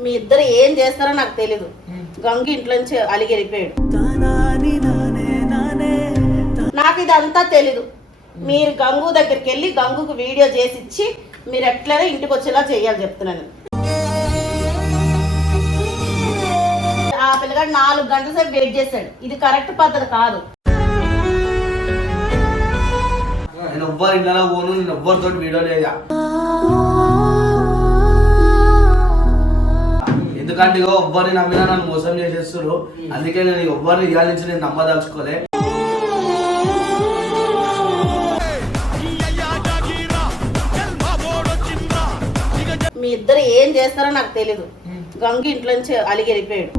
మీ ఇద్దరు ఏం చేస్తారో నాకు తెలీదు. గంగు ఇంట్లో నుంచి అలిగి వెళ్ళిపోయాడు. నాకు ఇదంతా తెలీదు. మీరు గంగు దగ్గరికి వెళ్ళి గంగుకు వీడియో చేసి ఇచ్చి మీరు ఎట్లయినా ఇంటికి వచ్చేలా చేయాలి చెప్తున్నాను. ఆ పిల్లగాడు 4 గంటల సేపు వెయిట్ చేశాడు. ఇది కరెక్ట్ పద్ధతి కాదు. నేను ఎవ్వరు ఇంట్లో పోను, నేను ఎవ్వరితో వీడియో లేదా. ఎందుకంటే ఎవ్వరిని నమ్మినా నన్ను మోసం చేసేస్తారు. అందుకే నేను ఎవ్వరిని ఇవాళ నుంచి నేను నమ్మదలుచుకోలే. మీ ఇద్దరు ఏం చేస్తారో నాకు తెలీదు. గంగు ఇంట్లో నుంచి అలిగి వెళ్ళిపోయాడు.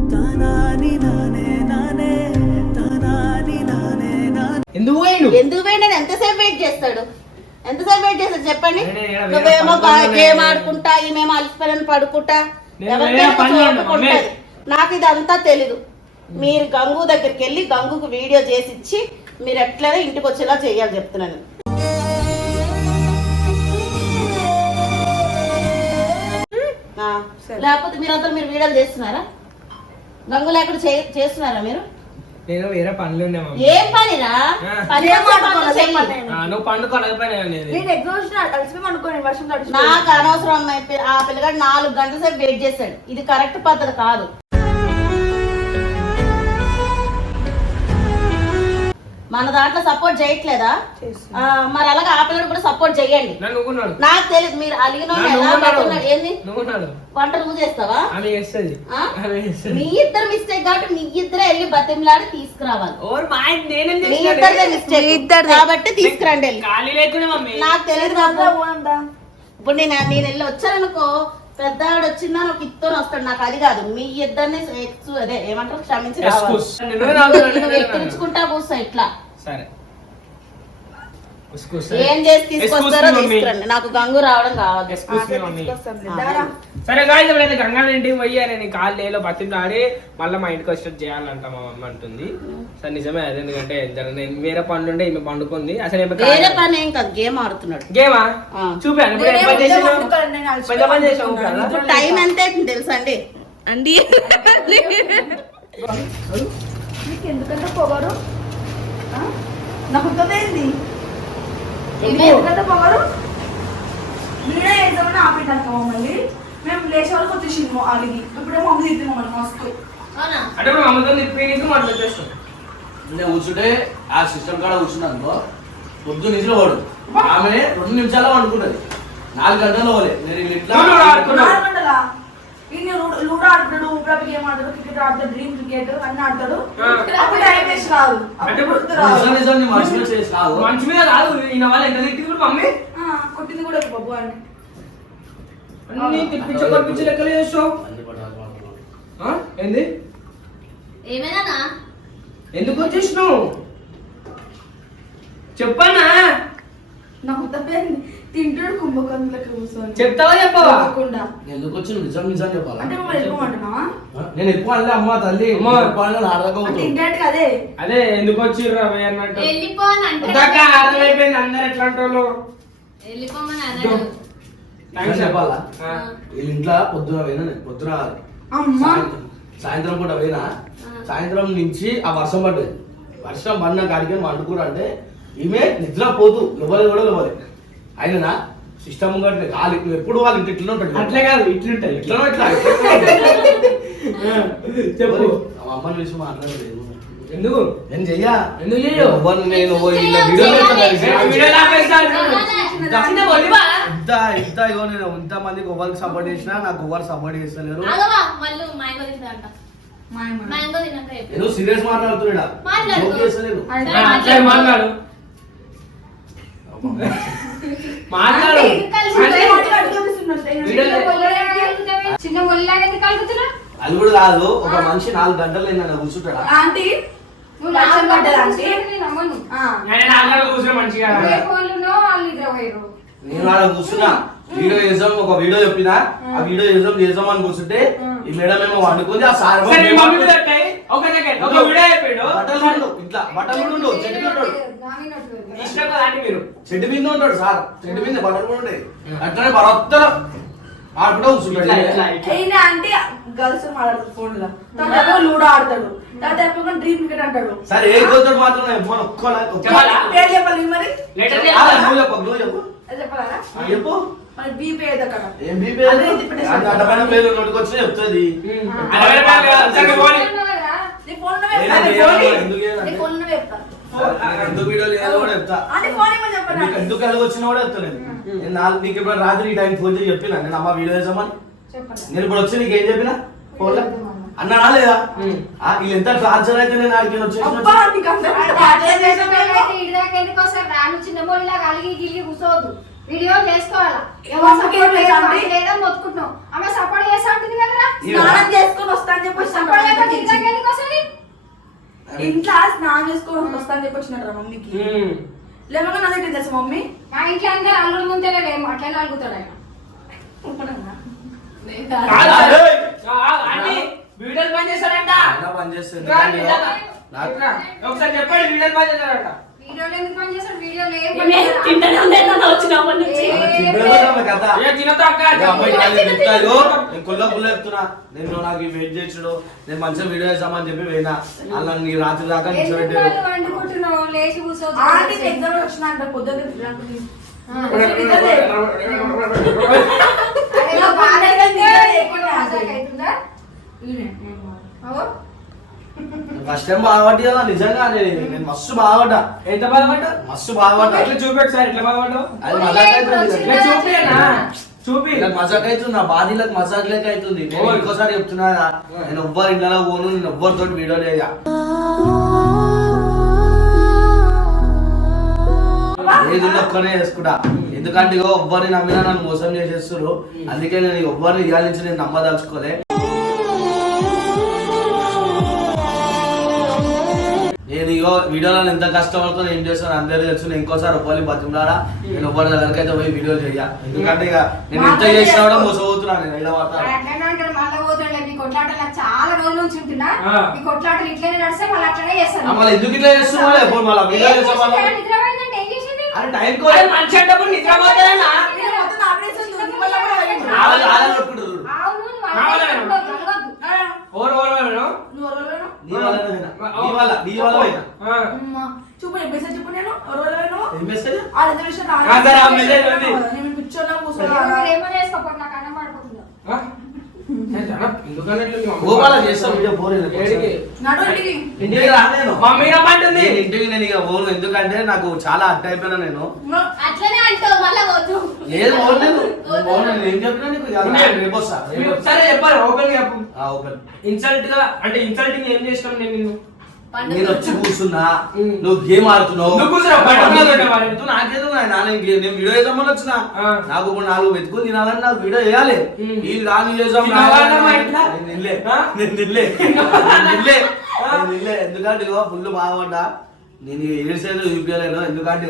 ఎందుకు పోయినా ఎంతసేపు వెయిట్ చేస్తాడు? చెప్పండి. నువ్వేమో గేమ్ ఆడుకుంటా, ఈమెమో అలసిపోయిన పడుకుంటా, ఎవరికైనా. నాకు ఇదంతా తెలీదు. మీరు గంగు దగ్గరికి వెళ్ళి గంగుకు వీడియో చేసి ఇచ్చి మీరు ఎట్లయినా ఇంటికి వచ్చేలా చేయాలి చెప్తున్నాను. లేకపోతే మీరంతా మీరు వీడియోలు చేస్తున్నారా? గంగు లేకుండా చేస్తున్నారా మీరు? నేను వేరే పనులు ఏం పనిరా? నాకు అనవసరం. ఆ పిల్లగాడు 4 గంటల సేపు వెయిట్ చేశాడు. ఇది కరెక్ట్ పద్ధతి కాదు. మన దాంట్లో సపోర్ట్ చేయట్లేదా? మరి అలాగే ఆ పిల్లడు కూడా సపోర్ట్ చెయ్యండి. నాకు తెలియదు మీరు అలిగిన ఏంది వంట నువ్వు చేస్తావా? మీ ఇద్దరు మిస్టేక్ కాబట్టి మీ ఇద్దరే వెళ్ళి బతిమలాడి తీసుకురావాలి. మీ ఇద్దరిదే మిస్టేక్ కాబట్టి తీసుకురండి. నాకు తెలియదు. ఇప్పుడు నేను వెళ్ళి వచ్చాననుకో, పెద్దవాడు వచ్చిందా ఒక ఇత్తోని వస్తాడు. నాకు అది కాదు. మీ ఇద్దరిని అదే ఏమంటారు క్షమించి రావాలి. ఎక్కించుకుంటా కూర్చో ఇట్లా. సరే ఏం చేసి తీసుకొస్తారో తీసుకురండి. నాకు గంగు రావడం కావాలి. సరే గాయస్, ఎప్పుడైతే గంగా ఇంటికి పోయి నేను కాళ్ళు లేలో బతిమలాడి మళ్ళీ మా ఇంటికి వచ్చేటట్టు చేయాలంట మా మమ్మ అంటుంది. సరే నిజమే అది. ఎందుకంటే నేను వేరే పనులు ఉంటే ఈమె పండుకుంది. అసలు వేరే పని ఏం కాదు, గేమ్ ఆడుతున్నాడు. గేమా చూపాను. టైం ఎంత అవుతుంది తెలుసా అండి? ఎందుకంటే పొగరు నవ్వుతుందేంది? ఎందుకంటే పొగరు మీరే వేద్దామని ఆపేటాక మమ్మల్ని మేము లేచే వాళ్ళకి వచ్చేసింది అలిగి. ఇప్పుడేమో మమ్మల్ని తిప్పింది మమ్మల్ని మస్తు. అంటే అమ్మతో తిప్పి మాటలు వచ్చేస్తాం. నేను కూర్చుంటే ఆ సిస్టమ్ కాడ కూర్చున్నాను. పొద్దు నిద్ర వాడు ఆమె 2 నిమిషాల్లో వండుకుంటది. 4 గంటల్లో పోలే. నేను ఇట్లా 4 గంటలా లూడో ఆడతాడు, ఊపిరాపి గేమ్ ఆడతాడు, క్రికెట్ ఆడతాడు, డ్రీమ్ క్రికెట్ అన్ని ఆడతాడు. అప్పుడు టైం వేస్ట్ రాదు. మంచి మీద రాదు. ఈయన వాళ్ళు ఎంత తిట్టింది కూడా మమ్మీ కొట్టింది కూడా బాబు అని అన్ని తిప్పించి లెక్కలు చేస్తావు. ఏంది ఏమైనా ఎందుకు వచ్చేసినావు చెప్పన్నా? నాకు తప్పేంది తింటాడు కుంభకంలోకి కూర్చొని. చెప్తావా చెప్పవా? ఎందుకు వచ్చి నిజం నిజం చెప్పాలా? అంటే మమ్మల్ని వెళ్ళిపోమంటున్నావా? నేను ఎక్కువ అల్లే అమ్మ తల్లి అదే అదే ఎందుకు వచ్చిర్రు అవి అన్నట్టు అర్థమైపోయింది. అందరు ఎట్లాంటి వాళ్ళు చెప్పాలా? వీళ్ళ ఇంట్లో పొద్దున పోయినా, నేను పొద్దున సాయంత్రం పూట పోయినా. సాయంత్రం నుంచి ఆ వర్షం పడ్డది. వర్షం పడిన కాడికి వండుకూర అంటే ఈమె నిద్ర పోతూ లోపలి కూడా లోపలి అయినా సిస్టమ్ కట్టే కాలు ఎప్పుడు వాళ్ళు ఇంటి ఇట్లా ఉంటాడు. అట్లే కాదు ఇట్లుంటాయి. ఇట్లా ఇట్లా చెప్పు. అమ్మని విషయం మాట్లాడలేదు. ఎందుకు నేను చెయ్యా? ఎందుకు చెయ్యు? నేను ఇంత మందికి ఎవరికి సపోర్ట్ చేసినా నాకు ఎవరు సపోర్ట్ చేస్తలేరు. ఏదో సీరియస్ మాట్లాడుతున్నాడా? మాట్లాడు మాట్లాడు. అది కూడా కాదు. ఒక మనిషి 4 గంటలు నేను కూర్చుంటాడా? నేను అలా కూర్చున్నా. వీడియో చేసాం, ఒక వీడియో చెప్పినా ఆ వీడియో చేసాం అని కూర్చుంటే ఈ మేడం ఏమో వండుకుంది. ఆ సార్ బట్టలు చెట్టు మీద ఉంటాడు సార్. చెట్టు మీద బట్టలు కూడా ఉంటాయి. అట్లనే బరొత్తరం ఆడుకుంటూ కూర్చుంటాడు. అయినా అంటే గర్ల్స్ మాట్లాడతాడు ఫోన్ లో, తర్వాత లూడో ఆడతాడు, తర్వాత డ్రీమ్ క్రికెట్ అంటాడు. సరే ఏ కోతాడు మాత్రం ఫోన్ ఒక్కలా పేరు చెప్పాలి మరి, నువ్వు చెప్పు చెప్పాలా చెప్పు. మరి బీపీ అయితే అక్కడ ఏం బీపీ అడ్డమైన పేరు నోటికొచ్చి చెప్తుంది. నీ ఫోన్ లో చెప్తాను, ఎందుకు వీడియోలు ఏదో కూడా చెప్తా. అంటే ఫోన్ ఏమని చెప్పండి. నీకు ఎందుకు వెళ్ళి వచ్చినా కూడా చెప్తాను. నీకు ఇప్పుడు రాత్రి ఈ టైం ఫోన్ చేసి చెప్పినా నేను అమ్మ వీడియో వేసామని. నేను ఇప్పుడు వచ్చి నీకేం చెప్పినా ఫోన్ లో అన్నానా లేదా? వీళ్ళు ఎంత టార్చర్ అయితే నేను ఆడికి వచ్చేసి వీడియో చేసుకోవాలా మొత్తుకుంటున్నాం ఆమె సపోర్ట్ చేస్తా ఉంటుంది కదా. స్నానం చేసుకొని వస్తా అని చెప్పి ఇంట్లో స్నానం చేసుకొని వస్తా అని చెప్పి వచ్చినట్టు మమ్మీకి. లేమన్నా నా దగ్గర తెలుసు మమ్మీ, మా ఇంట్లో అందరూ అల్లుడు ముందేనే లేము, అట్లనే అలుగుతాడు ఆయన. వీడియోలు పని చేస్తాడంట. ఒకసారి చెప్పండి వీడియోలు పని చేస్తాడంట. వీడియోలు ఎందుకు పని చేస్తాడు? వీడియోలు ఏం నేను నాకు వెయిట్ చేసాడు, నేను మంచిగా వీడియో వేసామని చెప్పి పోయినా. అలా నీ రాత్రి దాకా వండుకుంటున్నావు లేచి కూర్చోవచ్చు. ఎగ్జామ్ వచ్చిన పొద్దున్న ఫస్ట్ టైం బాగుపట్టి కదా నిజంగా. నేను మస్తు బాగుపడ్డా. ఎంత బాధపడ్డా? మస్తు బాగుపడ్డా. ఎట్లా చూపెట్టు సార్, ఎట్లా బాధపడ్డావు? అది మజాక్ అవుతుంది. చూపి మజాక్ అవుతుంది. నా బాధీలకు మజాక్ లెక్క అవుతుంది. నేను ఇంకోసారి చెప్తున్నా, నేను ఎవ్వరు ఇంట్లో పోను, నేను ఎవ్వరితో వీడియో లేదా. ఏది ఒక్కనే చేసుకుంటా. ఎందుకంటే ఎవ్వరిని నమ్మినా నన్ను మోసం చేసేస్తారు. అందుకే నేను ఎవ్వరిని ఇవాళ నుంచి నేను నమ్మదలుచుకోలే. నేను వీడియోలో ఎంత కష్టపడుతూ ఏం చేస్తాను అందరూ తెలుసు. నేను ఇంకోసారి ఒవ్వరి బతుకున్నాడా, నేను ఒవ్వరి దగ్గరికి అయితే పోయి వీడియో చెయ్యా. ఎందుకంటే ఇక నేను ఎంత చేసినా కూడా మోసపోతున్నా. నేను ఇలా చాలా రోజుల నుంచి ఉంటున్నా, ఈ కొట్లాటలు ఇట్లనే నడిస్తే మళ్ళీ అట్లనే చేస్తాను. మళ్ళీ ఎందుకు ఇట్లా చేస్తున్నా ఎప్పుడు మళ్ళీ వీడియో చేసా అని టైం కూడా మంచి అంటే నిద్రపోతాడన్నా. చూపు మెసేజ్ చెప్పు. నేను ఇంటికి నేను ఇక పోను. ఎందుకంటే నాకు చాలా అట్ట అయిపోయినా. నేను ఏది పోలేదు. ఏం చెప్పినా నీకు రేపు వస్తా. సరే చెప్పాలి ఓపెన్ గా చెప్పు. ఓపెన్ ఇన్సల్ట్ గా అంటే ఇన్సల్టింగ్ ఏం చేసినాం నేను నిన్ను? నేను వచ్చి కూర్చున్నా, నువ్వు గేమ్ ఆడుతున్నావు. నాకేదో నేను వీడియో వేద్దామని వచ్చిన. నాకు ఇప్పుడు 4 వెతుకుని తినాలని నాకు వీడియో వేయాలి. వీళ్ళు రాని చేసాం ఎందుకంటే ఫుల్ బాగుపడ్డా. నేను ఏడ్చేది చూపించలేను. ఎందుకంటే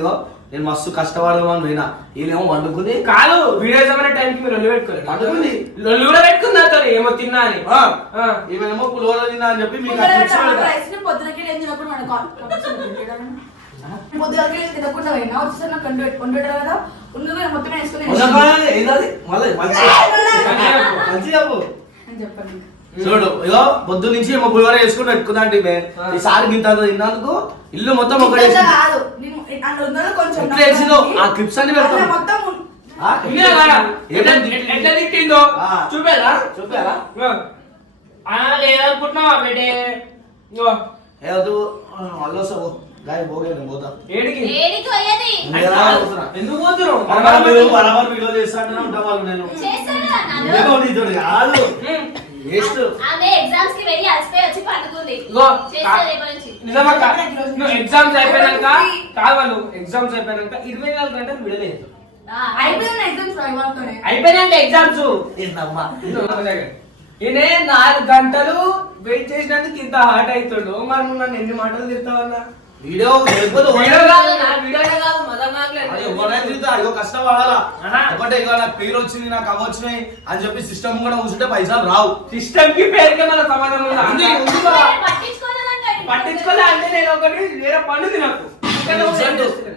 నేను మస్తు కష్టపడమని పోయినా. వీళ్ళేమో వండుకుని కాదు వీడియో టైంకి మీరు లొల్లి పెట్టుకోలేదు. వండుకుంది లొల్లి కూడా పెట్టుకుంది అతను ఏమో తిన్నా అని. ఈమెమో పులిహోర తిన్నా అని చెప్పి మీకు పొద్దునకి తినప్పుడు పొద్దునకి తినకుండా పోయినా వచ్చేసరి నాకు వండు కదా ఉన్నది మొత్తం వేసుకుని చెప్పండి. చూడు ఇగో పొద్దు నుంచి ఏమో పులిహోర వేసుకుని పెట్టుకుందా అంటే ఈసారి గింత తిన్నందుకు ఇల్లు మొత్తం ఒక ఆ క్లిప్స్ అన్ని పెడతాను. ఎట్లా తిట్టిందో చూపేదా? చూపారా లేదనుకుంటున్నావా బేటే? ఎందుకు పోతున్నావు? బరాబర్ వీడియో చేస్తానే ఉంటా వాళ్ళు. నేను కాదు ఎగ్జామ్స్ కి వెళ్ళి అలసిపోయి వచ్చి పండుకుంది. ఎగ్జామ్స్ అయిపోయినాక కాదు వాళ్ళు ఎగ్జామ్స్ అయిపోయినాక 24 గంటలు విడలేదు. అయిపోయినాక ఎగ్జామ్స్ ఈయనే 4 గంటలు వెయిట్ చేసినందుకు ఇంత హార్ట్ అవుతుండు. మరి నువ్వు నన్ను ఎన్ని మాటలు తిడతావన్నా? వీడియో కష్టపడాలా ఒకటే నాకు పేరు వచ్చింది నాకు అవ్వచ్చినాయి అని చెప్పి సిస్టమ్ కూడా కూర్చుంటే పైసలు రావు. సిస్టమ్ కి పేరుకే మన సంబంధం పట్టించుకోలే అంటే నేను ఒకటి వేరే పండుది నాకు.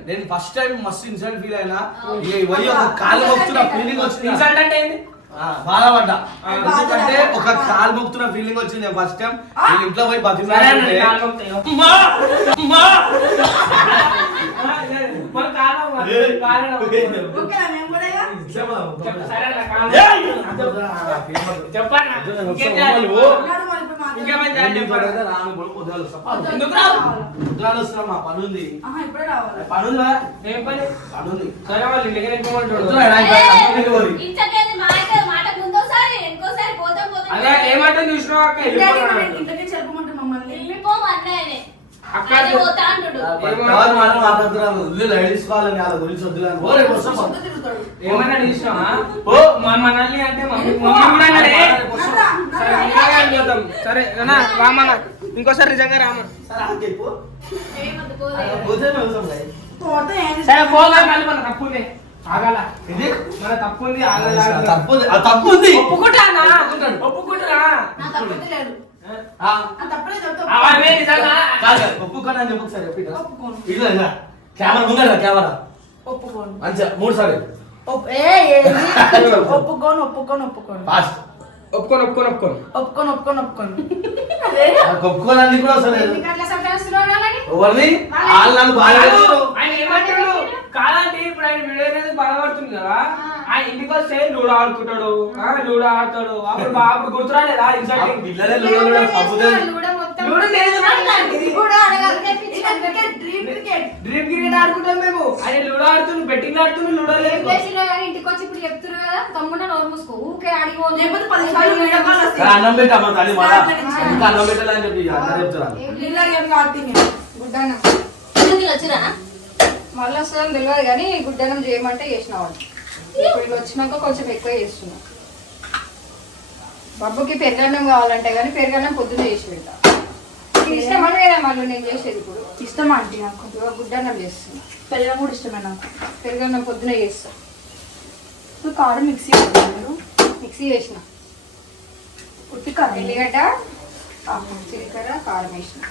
నేను ఫస్ట్ టైం మస్తు ఇన్సల్ట్ ఫీల్ అయినా. కాలు వస్తున్నా ఫీలింగ్ వచ్చింది. ఇన్సల్ట్ అంటే ఏంటి? బాధపడ్డా ఎందుకంటే ఒక కాలు మొక్కుతున్న ఫీలింగ్ వచ్చింది ఫస్ట్ టైం నేను ఇంట్లో పోయి సరే అన్న, నేను కాలు మొక్కుతా. అమ్మా! అమ్మా! మరి కాలు మొక్కు, కాలు మొక్కు. ఓకేనా మేము కూడా ఇక? సరే అన్న, కాలు మొక్కు. చెప్పన్నా, ఇంకేం చేయాలి? అన్నాడు మరి ఇప్పుడు మాట్లాడు. ఇంకేమైనా చేయాలి చెప్పన్నా. ఎందుకు రావు? మా పని ఉంది ఆహా, ఇప్పుడే రావాలి. పని ఉందా ఏం పని? పని ఉంది సరే వాళ్ళు ఇంటికి వెళ్ళిపోమంటాడు. ఇంతకేంది మాట ముందోసారి ఇంకోసారి పోతాం అలా ఏమంటే చూసినావు అక్క ఇంటికి వెళ్ళిపోమన్నాడు. ఇంటికి చెప్పమంటే మమ్మల్ని వెళ్ళిపోము అన్నయ్యనే అక్క ఆయన పోతా అంటుడు తీసుకోవాలని వాళ్ళ గురించి వద్దు కానీ ఓ రేపు వస్తాం సొంత తిరుగుతాడు. ఏమన్నా చూసినావా? ఓ మనల్ని అంటే మమ్మీ కూడా అన్నాడే. సరే, ఇలాగే వెళ్ళిపోతాం. సరే అన్నా రామన్న ఇంకోసారి నిజంగా రామ. సరే ఆకు చెప్పు. ఏమద్దు పోలేదు పోతే మేము వస్తాం లే. పోతే ఏం సరే పోగా మళ్ళీ మన తప్పు ఉంది ఆగాల ఇది మన తప్పు ఉంది ఆగాల తప్పు ఉంది. ఆ తప్పు ఉంది ఒప్పుకుంటానా ఒప్పుకుంటున్నా నా తప్పైతే లేదు. ఆ, నా తప్పలేదు చెప్తా. అవే నిజంగా కాదు కాదు, ఒప్పుకోను అని చెప్పు ఒకసారి చెప్పి ఒప్పుకోను. ఇలా ఇలా కెమెరా ముందర కెమెరా ఒప్పుకోను. మంచిగా 3 సార్లు ఒప్పుకోను ఒప్పుకోను ఒప్పుకోను ఫాస్ట్ ఒప్పుకొని ఒప్పుకొని ఒప్పుకొని ఒప్పుకోను ఒప్పుకోను ఒప్పుకోను అదే ఒప్పుకోవాలని కూడా వస్తలేదు ఎందుకు అట్లా సంపాదిస్తున్నావు వాళ్ళని? ఎవరిని వాళ్ళు నన్ను బాగా ఆయన ఏమంటాడు కాదండి ఇప్పుడు ఆయన వీడియో అనేది బాధపడుతుంది కదా ఆయన ఇంటికి వస్తే లూడో ఆడుకుంటాడు లూడో ఆడతాడు అప్పుడు గుర్తురాలేదా ఇన్సల్టింగ్ పిల్లలే లూడో తప్పుతుంది లూడో మొత్తం లూడో లేదు ఇది కూడా అడగాలి నేర్పించాలి. డ్రీమ్ క్రికెట్ డ్రీమ్ క్రికెట్ ఆడుకుంటాం మేము ఆయన లూడో ఆడుతున్నాడు బెట్టింగ్ ఆడుతున్నాడు లూడో ఏం లేదు చేసినా కానీ ఇంటికి వచ్చి ఇప్పుడు చెప్తున్నారు కదా తమ్ముడు నోరు మూసుకో ఊకే అడిగిపోదు లేకపోతే 10 సార్లు వీడియో కాల్ వస్తాయి. అన్నం పెట్టమ్మా తల్లి మళ్ళా ఇంకా అన్నం పెట్టాలని చెప్పి అందరూ చెప్తున్నారు ఇలాగే కార్తీక్ గుడ్డనం ఇంటికి వచ్చిరా మళ్ళీ వస్తుందని తెలియదు కానీ గుడ్డనం చేయమంటే చేసిన వాళ్ళు ఇప్పుడు వీళ్ళు వచ్చినాక కొంచెం ఎక్కువ చేస్తున్నా బాబుకి పెరుగన్నం కావాలంటే కానీ పెరుగన్నం పొద్దున్న చేసి పెడతా ఇష్టమని లేదా మళ్ళీ నేను చేసేది ఇప్పుడు ఇష్టం ఆంటీ నాకు ఇవాళ గుడ్డన్నం చేస్తున్నా పెళ్ళం కూడా ఇష్టమే నాకు పెరుగన్నం పొద్దున చేస్తా ఇప్పుడు కారం మిక్సీ పెట్టాను మీరు మిక్సీ చేసిన ఉట్టి కారం ఎల్లిగడ్డ జీలకర్ర కారం వేసిన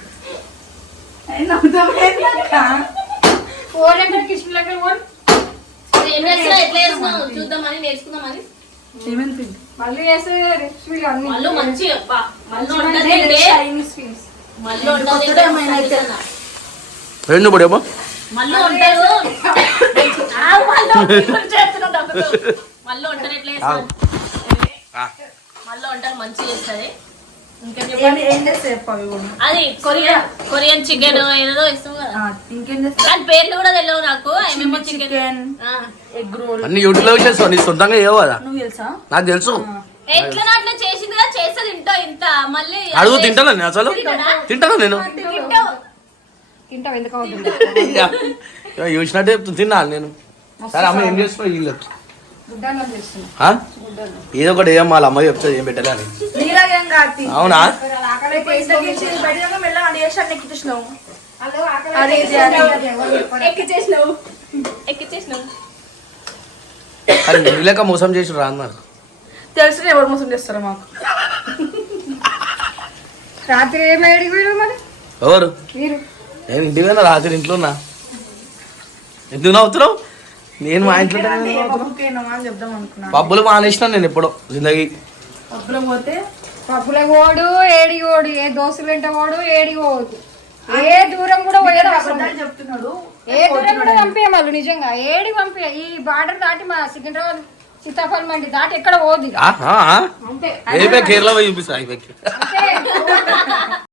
ఓన్ ఎక్కడ కిష్మి లెక్కలు ఓన్ ఏం చేస్తున్నా ఎట్లా చేస్తున్నావు చూద్దామని నేర్చుకుందామని ఏమేమి పిండి మళ్ళీ చేస్తే రెసిపీలు అన్ని మళ్ళీ మంచి మళ్ళీ చైనీస్ ఫీల్స్ మళ్ళీ కొత్తగా ఏమైనా అయితే రెండు పడేమో మళ్ళీ ఉంటారు మళ్ళీ ఉంటారు ఎట్లా చేస్తారు మళ్ళీ ఉంటారు మంచిగా చేస్తుంది ఇంకేం చెప్పండి ఏం చేస్తే చెప్పాలి కూడా అది కొరియన్ చికెన్ ఏదో ఇస్తాం కదా ఇంకేం చేస్తా దాని పేర్లు కూడా తెలియవు నాకు ఏమేమో చికెన్ చికెన్ ఎగ్ రోల్ అన్ని యూట్యూబ్లో చేస్తావు నీ సొంతంగా ఏవో కదా నువ్వు తెలుసా నాకు తెలుసు ఎట్లా అట్లా చేసింది కదా చేస్తుంది ఇంత మళ్ళీ అడుగు తింటాను నేను అసలు తింటాను నేను తింటావు ఎందుకు అవుతుంది చూసినట్టే తిన్నా నేను సరే అమ్మ ఏం చేస్తున్నావు వీళ్ళు గుడ్డన్నం చేస్తున్నా గుడ్డన్నం ఏదో ఒకటి ఏం వాళ్ళ అమ్మ చెప్తుంది ఏం పెట్టలే అని నీలాగేం కార్తీక్ అవునా ఆకలి బయటగా మెల్ల అడిగేసి ఎక్కించినావు అదో ఆకలి అదే ఎక్కిచ్చేసినావు ఎక్కిచ్చేసినావు అది నీ లెక్క మోసం చేసి రా అన్నారు తెలిసిన ఎవరు మోసం చేస్తారా మాకు రాత్రి ఏమి అడిగి మరి ఎవరు మీరు నేను ఇంటికి పోయినా రాత్రి ఇంట్లో ఉన్నా ఎందుకు నవ్వుతున్నావు నేను మా ఇంట్లో ఉంటాను, ఎందుకు నవ్వుతున్నావు? పప్పుకేనమ్మా అని చెప్దాం అనుకున్నా పబ్బులు మానేసిన నేను ఎప్పుడో జిందగీ పప్పులో పోతే పప్పుల ఓడు ఏడి ఓడు ఏ దోశలు వెంట ఓడు ఏడి ఓడు ఏ దూరం కూడా పోయేది అవసరం లేదు. అబద్ధాలు చెప్తున్నాడు ఏ దూరం కూడా పంపించాలి నిజంగా ఏడి పంపించ ఈ బార్డర్ దాటి మా సికింద్రాబాద్ సీతాఫలం మండి దాటి ఎక్కడ పోదు ఇక. అంతే అయిపోయి కేరళ పోయి చూపిస్తా అయిపోయి అంటే